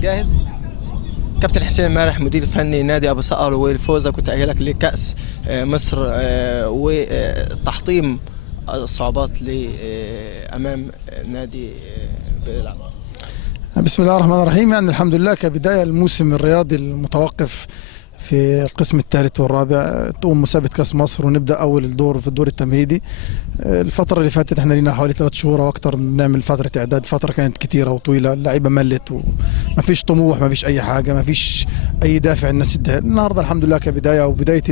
جاهز؟ كابتن حسين المالح مدير فني نادي ابو صقر والفوزك وتاهيلك لكاس مصر وتحطيم الصعوبات امام نادي بيلعب. بسم الله الرحمن الرحيم. يعني الحمد لله كبداية الموسم الرياضي المتوقف في القسم الثالث والرابع تقوم مسابقة كأس مصر ونبدأ أول الدور في الدور التمهيدي. الفترة اللي فاتت احنا لينا حوالي 3 شهور أو أكتر بنعمل فترة إعداد، فترة كانت كتيرة وطويلة، اللعيبة ملت ومفيش طموح، مفيش أي حاجة، مفيش أي دافع الناس تديها. النهاردة الحمد لله كبداية وبداية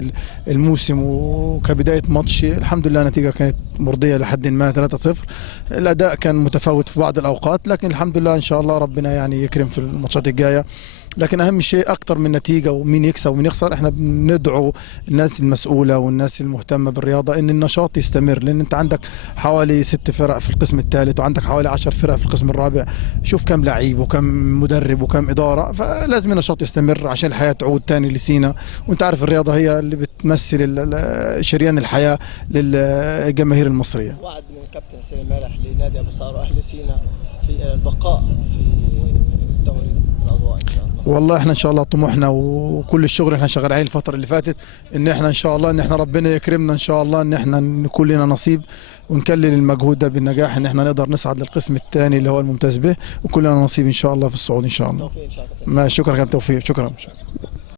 الموسم وكبداية ماتش الحمد لله نتيجة كانت مرضية لحد ما 3-0. الأداء كان متفاوت في بعض الأوقات، لكن الحمد لله إن شاء الله ربنا يعني يكرم في الماتشات الجاية. لكن اهم شيء اكتر من نتيجه ومين يكسب ومين يخسر، احنا بندعو الناس المسؤوله والناس المهتمه بالرياضه ان النشاط يستمر، لان انت عندك حوالي 6 فرق في القسم الثالث وعندك حوالي 10 فرق في القسم الرابع، شوف كم لعيب وكم مدرب وكم اداره، فلازم النشاط يستمر عشان الحياه تعود تاني لسينا. وانت عارف الرياضه هي اللي بتمثل شريان الحياه للجماهير المصريه. وعد من الكابتن حسين المالح لنادي ابو صقر واهل سينا في البقاء في الدوري الاضواء ان شاء الله. والله احنا ان شاء الله طموحنا وكل الشغل احنا شغالين عليه الفتره اللي فاتت ان احنا ان شاء الله ان احنا ربنا يكرمنا ان شاء الله ان احنا نكون لنا نصيب ونكلل المجهود ده بالنجاح، ان احنا نقدر نصعد للقسم الثاني اللي هو الممتاز به وكلنا نصيب ان شاء الله في الصعود ان شاء الله. توفيق ان شاء الله. شكرا يا كابتن توفيق، شكرا.